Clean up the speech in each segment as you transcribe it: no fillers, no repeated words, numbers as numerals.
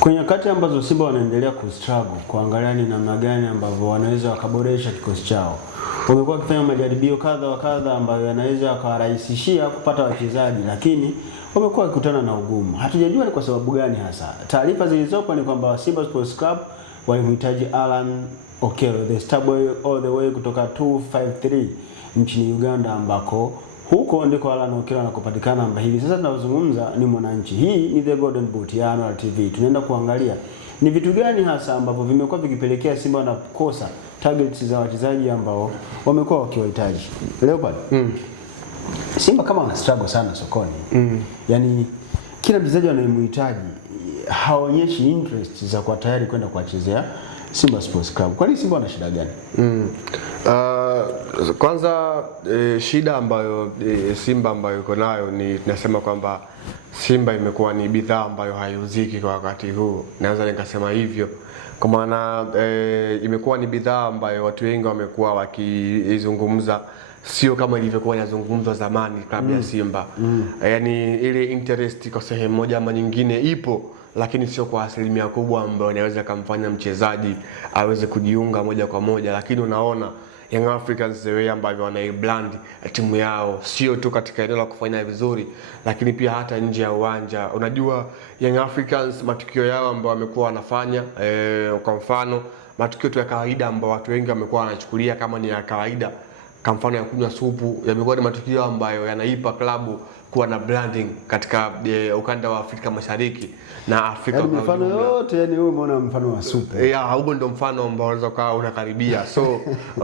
Kwenye nyakati ambazo Simba wanaendelea kustruggle kuangalia ni namna gani ambavyo wanaweza wakaboresha kikosi chao, wamekuwa wakifanya majaribio kadha wa kadha ambayo yanaweza yakawarahisishia kupata wachezaji, lakini wamekuwa wakikutana na ugumu. Hatujajua ni kwa sababu gani hasa. Taarifa zilizopo ni kwamba Simba Sports Club walimhitaji Alan Okello, the star boy all the way kutoka 253 nchini Uganda, ambako huko ndiko Alan Okello anakopatikana amba hivi sasa tunazungumza ni Mwananchi. Hii ni The Golden Boot ya Annual TV. Tunaenda kuangalia ni vitu gani hasa ambavyo vimekuwa vikipelekea Simba wanakosa targets za wachezaji ambao wamekuwa wakiwahitaji. Leopard. Simba kama wana struggle sana sokoni. Yaani kila mchezaji anayemhitaji haonyeshi interest za kuwa tayari kwenda kuwachezea Simba Sports Club. Kwa nini Simba wana shida gani? Kwanza shida ambayo Simba ambayo iko nayo ni tunasema kwamba Simba imekuwa ni bidhaa ambayo haiuziki kwa wakati huu. Naweza nikasema hivyo. Kwa maana imekuwa ni bidhaa ambayo watu wengi wamekuwa wakizungumza, sio kama ilivyokuwa inazungumzwa zamani klabu ya Simba. Yaani ile interest kwa sehemu moja ama nyingine ipo, lakini sio kwa asilimia kubwa ambayo inaweza kumfanya mchezaji aweze kujiunga moja kwa moja. Lakini unaona Young Africans the way ambavyo wanaibrand timu yao, sio tu katika eneo la kufanya vizuri, lakini pia hata nje ya uwanja. Unajua Young Africans matukio yao ambayo wamekuwa wanafanya, kwa mfano matukio tu ya kawaida ambayo watu wengi wamekuwa wanachukulia kama ni ya kawaida, kwa mfano ya kunywa supu, yamekuwa ni matukio ambayo yanaipa klabu kuwa na branding katika ukanda wa Afrika Mashariki na Afrika kwa mfano yote. Yani wewe umeona mfano wa supu. Huo ndio mfano ambao unaweza kuwa unakaribia. So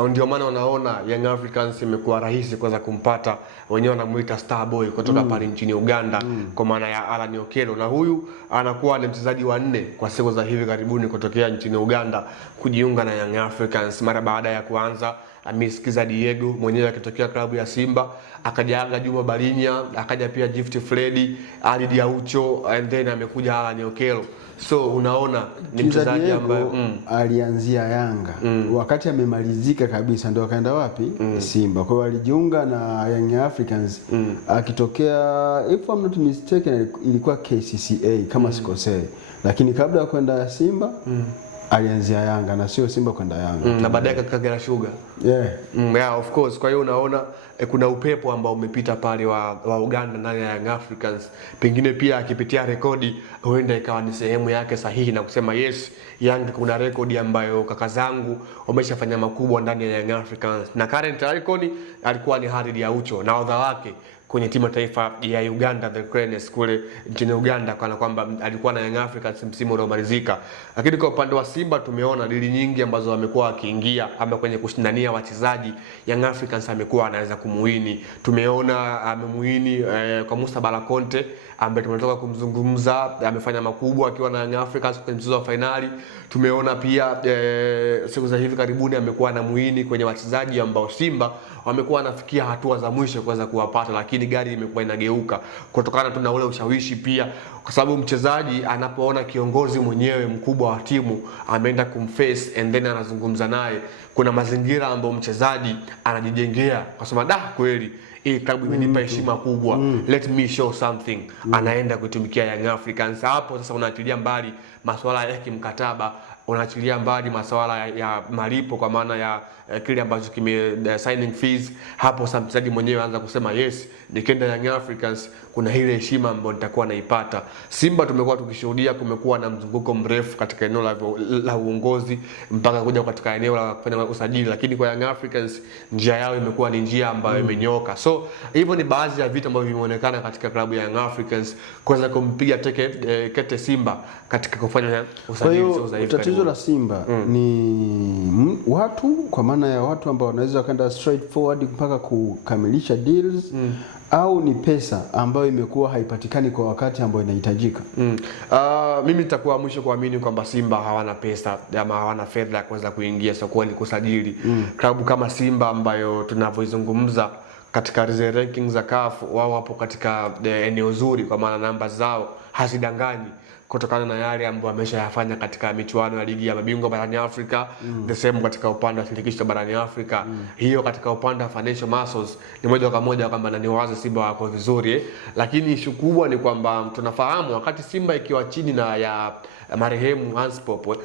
ndio maana unaona Young Africans imekuwa rahisi kuweza kumpata, wenyewe wanamuita star boy kutoka pale nchini Uganda, kwa maana ya Alan Okello, na huyu anakuwa ni mchezaji wa 4 kwa siku za hivi karibuni kutokea nchini Uganda kujiunga na Young Africans mara baada ya kuanza amesikiza Diego mwenyewe akitokea klabu ya Simba, akaja Juma Balinya, akaja pia Gift Freddy, Ali Diaucho, and then amekuja Alan Okello. So unaona ni mchezaji ambaye alianzia Yanga wakati amemalizika kabisa ndio akaenda wapi? Simba. Kwa hiyo alijiunga na Young Africans akitokea, if I'm not mistaken, ilikuwa KCCA kama sikosei, lakini kabla ya kwenda Simba alianzia Yanga na sio Simba kwenda Yanga. Na baadaye Kagera Sugar. Yeah, of course. Kwa hiyo unaona kuna upepo ambao umepita pale wa Uganda ndani ya Young Africans. Pengine pia akipitia rekodi huenda ikawa ni sehemu yake sahihi na kusema yes, Yanga kuna rekodi ambayo kaka zangu wameshafanya makubwa ndani ya Young Africans. Na current icon alikuwa ni Khalid Aucho na odha wake kwenye timu taifa ya Uganda the Cranes kule nchini Uganda, kana kwamba alikuwa na Young Africans msimu uliomalizika. Lakini kwa upande wa Simba tumeona dili nyingi ambazo wamekuwa wakiingia ama kwenye kushindania wachezaji, Young Africans amekuwa anaweza kumuini. Tumeona amemuini kwa Musa Balakonte ambaye tumetoka kumzungumza, amefanya makubwa akiwa na Young Africans kwenye mchezo wa finali. Tumeona pia siku za hivi karibuni amekuwa anamuini kwenye wachezaji ambao Simba wamekuwa wanafikia hatua za mwisho kuweza kuwapata, lakini gari imekuwa inageuka kutokana tu na ule ushawishi pia, kwa sababu mchezaji anapoona kiongozi mwenyewe mkubwa wa timu ameenda kumface and then anazungumza naye, kuna mazingira ambayo mchezaji anajijengea kwa sababu kweli hii klabu imenipa heshima kubwa, let me show something. Anaenda kutumikia Young Africans. Hapo sasa unaachilia mbali masuala ya kimkataba, unaachilia mbali masuala ya malipo kwa maana ya kile ambacho signing fees. Hapo sasa mchezaji mwenyewe anaanza kusema yes, nikienda Young Africans kuna ile heshima ambayo nitakuwa naipata. Simba tumekuwa tukishuhudia kumekuwa na mzunguko mrefu katika eneo la uongozi mpaka kuja katika eneo la kufanya usajili, lakini kwa Young Africans njia yao imekuwa ni njia ambayo imenyoka. So hivyo ni baadhi ya vitu ambavyo vimeonekana katika klabu ya Young Africans kuweza kumpiga kete Simba katika kufanya usajili. Kwa hiyo tatizo la Simba ni watu, kwa maana ya watu ambao wanaweza kwenda straight forward mpaka kukamilisha deals, au ni pesa ambayo imekuwa haipatikani kwa wakati ambao inahitajika? Mimi nitakuwa mwisho kuamini kwamba Simba hawana pesa ama hawana fedha ya kuweza kuingia sokoni kusajili. Klabu kama Simba ambayo tunavyoizungumza katika rankings za CAF, wao wapo katika eneo zuri kwa maana namba zao hazidanganyi kutokana na yale ambayo ameshayafanya katika michuano ya ligi ya mabingwa barani Afrika, the same katika upande wa shirikisho barani Afrika. Hiyo katika upande wa financial muscles ni moja kwa moja kwamba ni wazi Simba wako vizuri, lakini issue kubwa ni kwamba tunafahamu wakati Simba ikiwa chini na ya marehemu Hans Pop,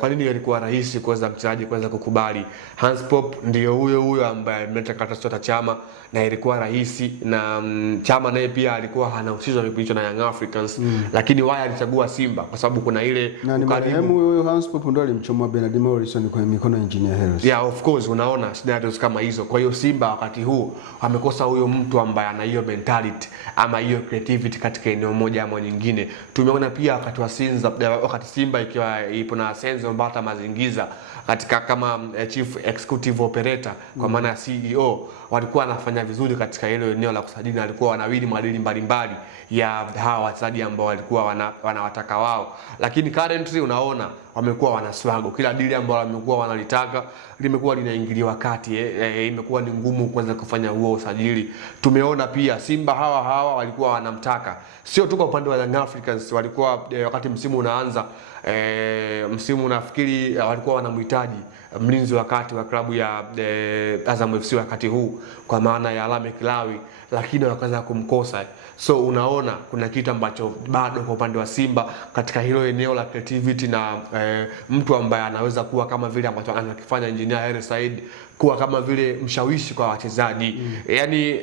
kwa nini ilikuwa rahisi kuweza mchezaji kuweza kukubali? Hans Pop ndio huyo ambaye mtakatasuta Chama, na ilikuwa rahisi, na Chama naye pia alikuwa hanahusishwa kipindi na Young Africans, lakini wao alichagua Simba kwa sababu kuna ile ukarimu. Huyo Hans Pop ndio alimchomoa Bernard Morrison kwa mikono ya Engineer Hersi. Yeah, of course, unaona scenarios kama hizo. Kwa hiyo Simba wakati huu amekosa huyo mtu ambaye ana hiyo mentality ama hiyo creativity katika eneo moja ama nyingine. Tumeona pia wakati wa wakati Simba ikiwa ipo na Senzo Mbata Mazingiza katika kama chief executive operator kwa maana ya CEO, walikuwa wanafanya vizuri katika hilo eneo la kusajili, na walikuwa wanawili madili mbalimbali ya hawa wachezaji ambao walikuwa wanawataka wao, lakini currently unaona wamekuwa wana struggle. Kila dili ambalo wamekuwa wanalitaka limekuwa linaingiliwa kati, imekuwa ni ngumu kuweza kufanya huo usajili. Tumeona pia Simba hawa walikuwa wanamtaka, sio tu kwa upande wa Young Africans, walikuwa wakati msimu unaanza, msimu nafikiri walikuwa wanamhitaji mlinzi wakati wa klabu ya Azam FC wakati huu kwa maana ya Lamek Lawi, lakini wakaanza kumkosa. So unaona kuna kitu ambacho bado kwa upande wa Simba katika hilo eneo la creativity na mtu ambaye anaweza kuwa kama vile ambacho anakifanya Engineer Hersi Said, kuwa kama vile mshawishi kwa wachezaji. Yani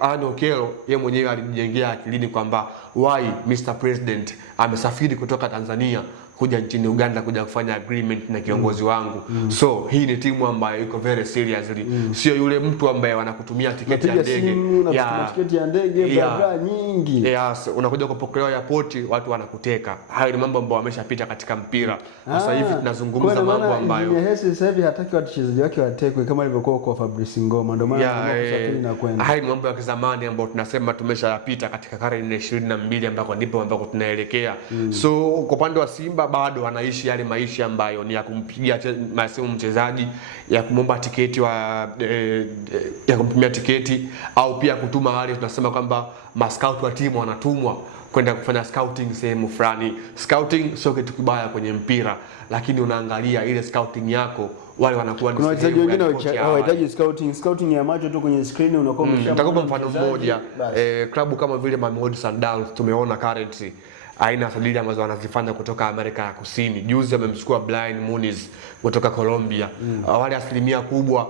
Arno Okello yeye mwenyewe alijengea akilini kwamba why Mr President amesafiri kutoka Tanzania kuja nchini Uganda kuja kufanya agreement na kiongozi wangu. So hii ni timu ambayo iko very seriously. Sio yule mtu ambaye wanakutumia tiketi ya ndege. Tiketi ya ndege barabara nyingi. Yes, unakuja kupokelewa airport, watu wanakuteka. Hayo ni mambo ambayo wameshapita katika mpira. Sasa hivi tunazungumza mambo ambayo Hersi sasa hivi hataki wachezaji wake watekwe kama ilivyokuwa kwa Fabrice Ngoma, ndio maana kusafiri na kwenda. Hayo ni mambo ya kizamani ambayo tunasema tumeshayapita katika karne ya 22 ambako ndipo tunaelekea. So kwa upande wa Simba bado wanaishi yale maisha ambayo ni ya kumpigia simu mchezaji, ya kumomba tiketi ya kumpimia tiketi, au pia kutuma wale tunasema kwamba mascout wa timu wanatumwa kwenda kufanya scouting sehemu fulani. Scouting sio kitu kibaya kwenye mpira, lakini unaangalia ile scouting yako, wale wanakuwa ni wachezaji wengine hawahitaji scouting ya macho tu kwenye screen, unakuwa nitakupa mfano mmoja. Klabu kama vile Mamelodi Sundowns tumeona currently aina sajili ambazo wanazifanya kutoka Amerika ya Kusini. Juzi amemchukua Brian Muniz kutoka Colombia. Wale asilimia kubwa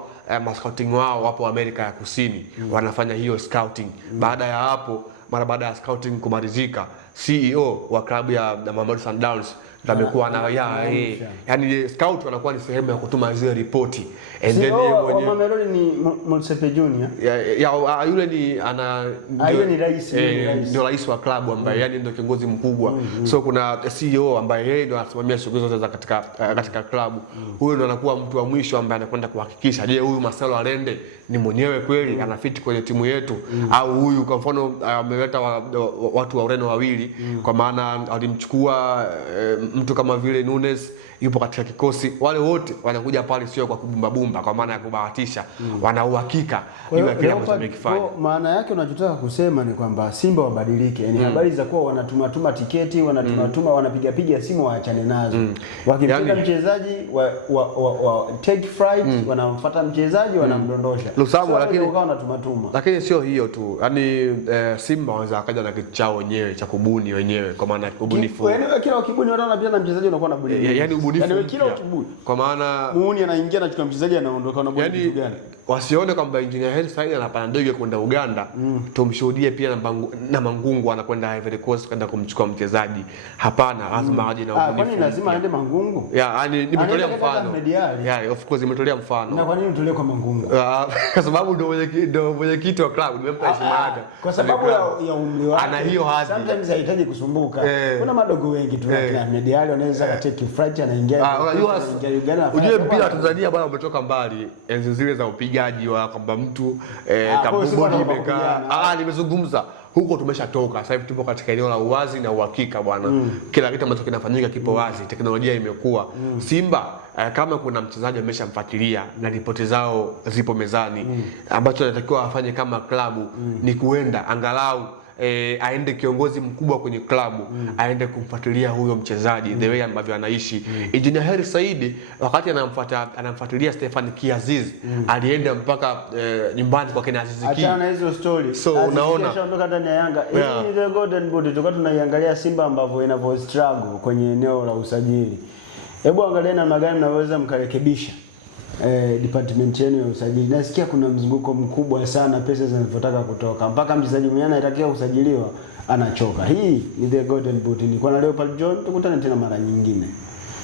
scouting wao wapo Amerika ya Kusini, wanafanya hiyo scouting. Baada ya hapo, mara baada ya scouting kumalizika, CEO wa klabu ya Mamelodi Sundowns amekuwa na yani scout wanakuwa ni sehemu ya kutuma zile ripoti, and then yeye mwenyewe Mamelodi ni Motsepe Junior yule ni ana yule ni rais, ndio rais wa klabu ambaye yani ndio kiongozi mkubwa. So kuna CEO ambaye yeye ndio anasimamia shughuli zote za katika klabu. Huyo ndio anakuwa mtu wa mwisho ambaye anakwenda kuhakikisha je, huyu Marcelo Allende ni mwenyewe kweli anafiti kwenye timu yetu, au huyu kwa mfano ameleta watu wa Ureno wawili, kwa maana alimchukua mtu kama vile Nunes yupo katika kikosi. Wale wote wanakuja pale sio kwa kubumba kwa maana ya kubahatisha, wana uhakika juu ya kile ambacho wamekifanya. Maana yake unachotaka kusema ni kwamba Simba wabadilike, yani habari za kuwa wanatuma tiketi, wanapiga simu waachane nazo. Wakimpenda mchezaji wa take flight, wanamfuata mchezaji wanamdondosha. Lusamu, lakini sio hiyo tu. Yaani Simba wanaweza akaja na kitu chao wenyewe cha kubuni wenyewe, kwa maana kubunifu. Yaani kila ukibuni wanaona pia na mchezaji unakuwa na buni. Yaani ubunifu. Yaani kila ukibuni. Kwa maana muuni anaingia na chukua mchezaji anaondoka na buni kitu gani? Wasione kwamba Engineer Hersi Said anapanda ndege kwenda Uganda, tumshuhudie pia na Mangungu anakwenda Ivory Coast kwenda kumchukua mchezaji. Hapana, lazima aje na ubunifu. Kwa nini lazima aende Mangungu? Yaani nimetolea mfano. Of course nimetolea mfano. Na kwa nini utolee kwa Mangungu? Kwa sababu ndio mwenyekiti wa klabu, nimempa heshima yake. Kwa sababu ya umri wake. Ana hiyo hadhi. Sometimes hahitaji kusumbuka. Kuna madogo wengi tu na mediali wanaweza kateke flight anaingia. Unajua mpira wa Tanzania bwana umetoka mbali. Enzi zile za upigaji wa kwamba mtu kabumbu imekaa. Nimezungumza huko, tumeshatoka. Sasa hivi tupo katika eneo la uwazi na uhakika bwana. Kila kitu ambacho kinafanyika kipo wazi, teknolojia imekuwa. Simba kama kuna mchezaji ameshamfuatilia na ripoti zao zipo mezani, ambacho anatakiwa afanye kama klabu ni kuenda angalau aende kiongozi mkubwa kwenye klabu aende kumfuatilia huyo mchezaji the way ambavyo anaishi. Engineer Hersi Said wakati anamfuatilia Stefan Kiaziz alienda mpaka nyumbani kwa kina Aziz Ki. Achana hizo story. So unaona kutoka ndani ya Yanga. Hii ni the golden boot. Tulikuwa tunaiangalia Simba ambavyo inavyo struggle kwenye eneo la usajili. Hebu angalia namna gani mnaweza mkarekebisha department yenu ya usajili. Nasikia kuna mzunguko mkubwa sana, pesa zinazotaka kutoka. Mpaka mchezaji mwenyewe anatakiwa usajiliwa anachoka. Hii ni the golden boot. Nilikuwa na Leopard John, tukutane tena mara nyingine.